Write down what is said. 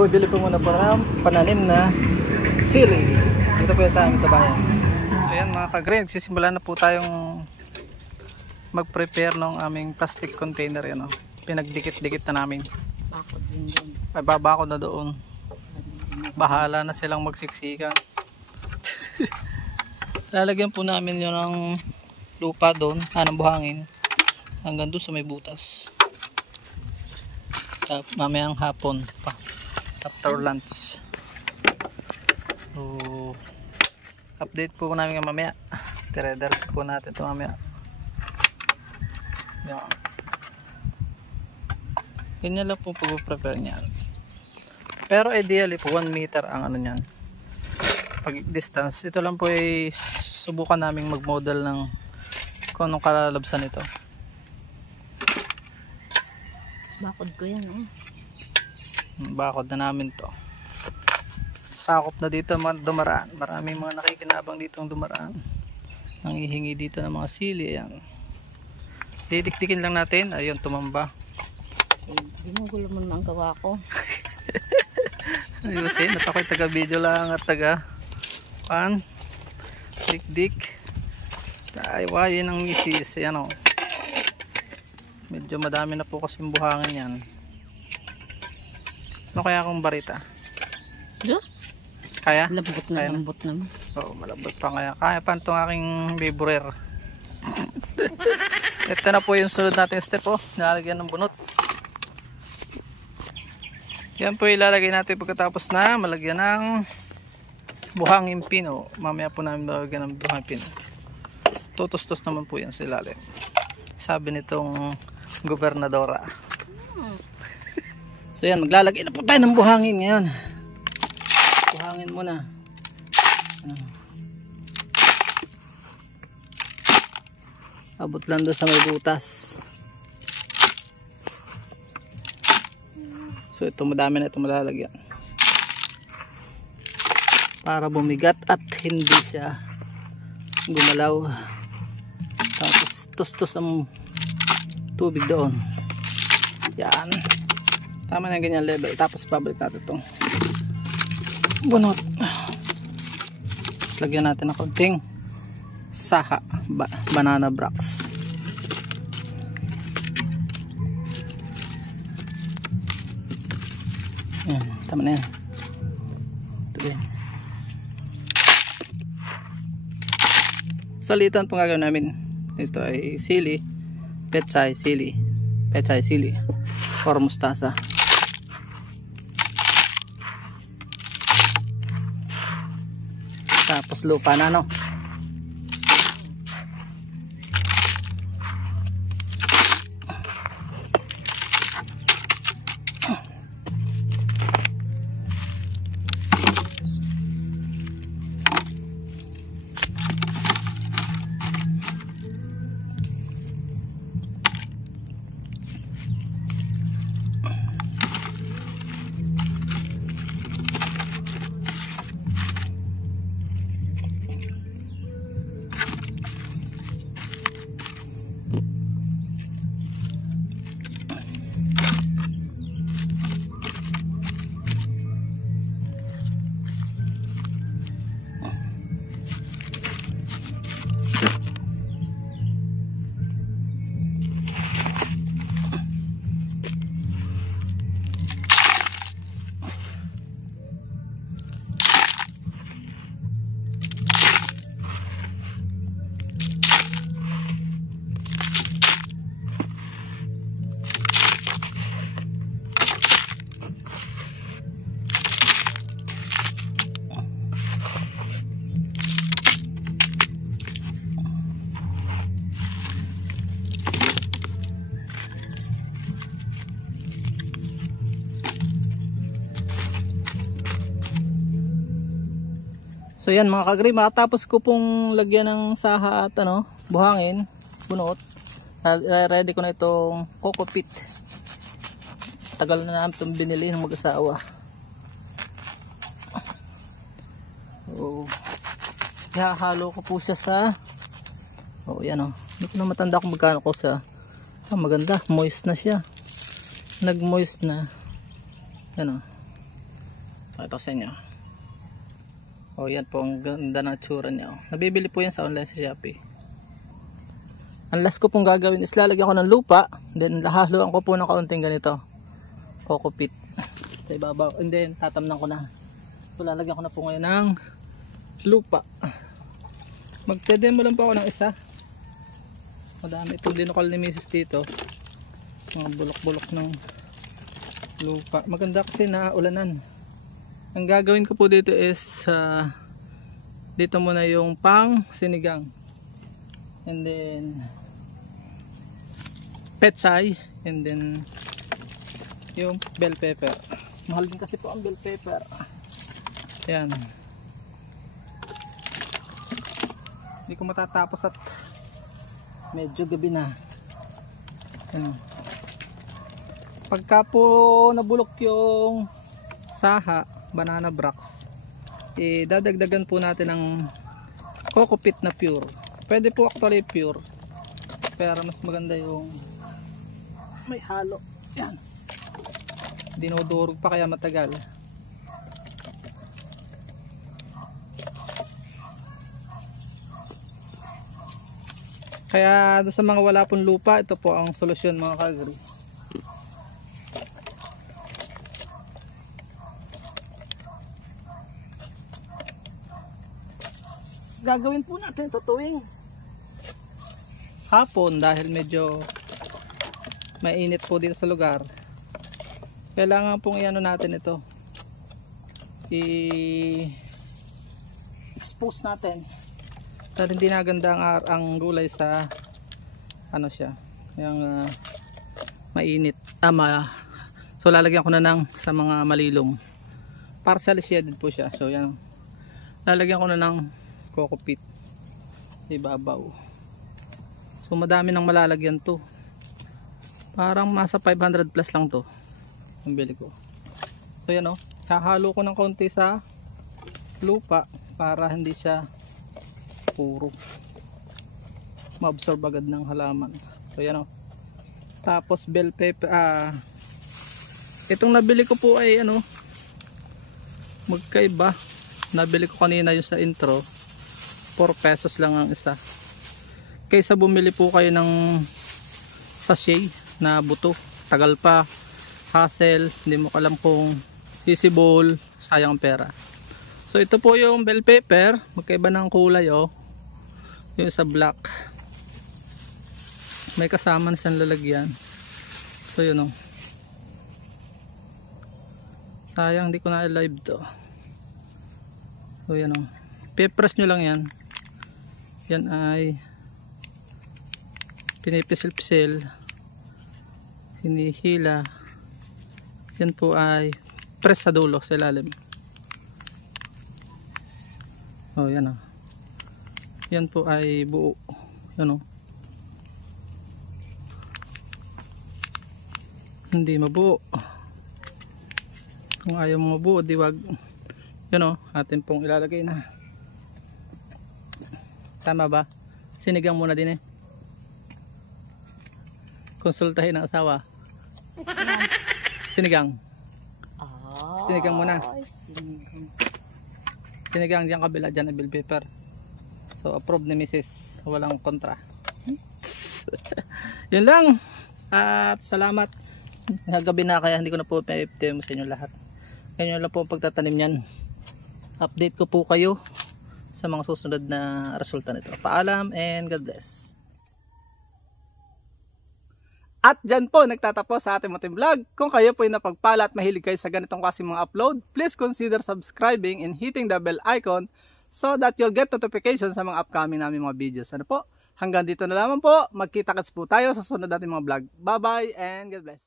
Bibili po muna po ng pananim na sili. Dito po sa amin sa bayan. So yan mga ka-green, sisimula na po tayong mag-prepare ng aming plastic container. Yan, oh. Pinagdikit-dikit na namin. Bakod din doon. Ay, babako na doon. Bahala na silang magsiksikan. Lalagyan po namin yun ng lupa doon, ng buhangin. Hanggang doon sa may butas. Mamayang hapon pa. After lunch. So, update po namin mamaya. Tire-diretso po natin ito mamaya. Yan. Ganyan lang po pag-prepare niyan. Pero ideally po 1 meter ang ano niyan. Pag distance, ito lang po ay subukan naming mag-model ng kung anong kalalabsan ito. Bakod ko yan eh. Bakod na namin to. Sakop na dito dumaraan. Maraming mga nakikinabang dito dumaraan. Nangihingi dito ng mga sili. Ayan. Didikdikin lang natin. Ayun, tumamba. Ginugulo mo naman ang gawa ko. Ayusin, at ako'y taga-video lang at taga-pan. Dik-dik. Taiwayin ng misis. Ayan o. Medyo madami na po kasing buhangin yan. Ano kaya akong barita? Yeah? Kaya? Lambot na, kaya lambot na. Oo, malambot pa kaya. Kaya pa itong aking biburer. Ito na po yung sunod natin step, oh. Nilalagyan ng bunot. Yan po ilalagay natin pagkatapos na malagyan ng buhangin pino. Mamaya po namin lalagyan ng buhangin pino. Tutos-tos naman po yan sa ilalim. Sabi nitong gobernadora. So yan, maglalagay na po tayo ng buhangin. Yan. Buhangin muna. Abot lang doon sa may butas. So ito, madami na ito malalagyan. Para bumigat at hindi siya gumalaw. Tapos tustos ang tubig doon. Yan. Tama na ganyan level. Tapos babalik natin itong bunot. Tapos lagyan natin ng konting saha. Banana bracts. Yan. Tama na yan. Ito din. Salitan po gagawin namin. Ito ay sili. Pechay sili. Pechay sili. Or mustasa. Tapos lupa na, no? So yan mga kagri, matapos ko pong lagyan ng saha at buhangin, bunot. Ready ko na itong coco pit. Tagal na namin itong binili ng mag-asawa. So, ihahalo ko po siya sa yan o. Hindi ko na matanda kung magkano ko sa maganda, moist na siya. Nag-moist na. Yan o. Ito sa inyo. O yan po, ang ganda na tsura niya. Nabibili po yan sa online sa Shopee. Ang last ko pong gagawin is lalagyan ko ng lupa. Then hahaluan ko po ng kaunting ganito. Coco peat. Sa ibabaw. And then tatamnan ko na. So lalagyan ko na po ngayon ng lupa. Magte-demo lang po ako ng isa. Madami itong dinukal ni Mrs. dito. Mga bulok-bulok ng lupa. Maganda kasi naulanan. Ang gagawin ko po dito is dito muna yung pang sinigang. And then petsay. And then yung bell pepper. Mahal din kasi po ang bell pepper. Yan. Hindi ko matatapos at medyo gabi na. Yan. Pagka po nabulok yung saha, banana bracts, dadagdagan po natin ng coco peat na pure. Pwede po actually pure, pero mas maganda yung may halo. Yan. Dinudurog pa kaya matagal. Kaya doon sa mga wala pong lupa, ito po ang solusyon mga kagri. Gagawin po natin ito tuwing hapon dahil medyo mainit po dito sa lugar. Kailangan pong iano natin ito, i-expose natin dahil hindi naganda ang gulay sa ano siya, yung mainit. So lalagyan ko na ng sa mga malilom, partially shaded po siya. So yan, lalagyan ko na ng coco peat ibabaw. So madami nang malalagyan to, parang masa 500 plus lang to ang bili ko. So yan o, hahalo ko ng konti sa lupa para hindi siya puro ma-absorb agad ng halaman. So yan o, tapos bell pepper. Itong nabili ko po ay ano, magkaiba. Nabili ko kanina yung sa intro, 4 pesos lang ang isa. Kaysa bumili po kayo ng sachet na buto, tagal pa, hassle, hindi mo alam kung visible, sayang ang pera. So ito po yung bell pepper, magkaiba ng kulay oh. Yung sa black, may kasama na siyang lalagyan. So yun oh, sayang hindi ko na live to. So yan oh, pe-press nyo lang yan. Yan ay pinipisil-pisil, hinihila. Yan po ay press sa dulo, sa ilalim. Oh yan oh, yan po ay buo. Yan oh, hindi mabuo. Kung ayaw mo mabuo, di wag. Yan oh, atin pong ilalagay na. Tama ba? Sinigang muna din eh. Konsultahin ang asawa. Sinigang. Sinigang muna. Sinigang diyan kabila, dyan ay bell pepper. So approve ni Mrs. Walang kontra. Yun lang. At salamat. Nagabi na kaya hindi ko na po pa-update sa inyo lahat. Ganyan lang po ang pagtatanim niyan. Update ko po kayo sa mga susunod na resulta nito. Paalam and God bless. At dyan po nagtatapos sa ating munting vlog. Kung kayo po ay napagpala at mahilig kayo sa ganitong klaseng mga upload, please consider subscribing and hitting the bell icon so that you'll get notifications sa mga upcoming namin mga videos. Ano po? Hanggang dito na lamang po. Magkita-kits po tayo sa susunod nating mga vlog. Bye bye and God bless.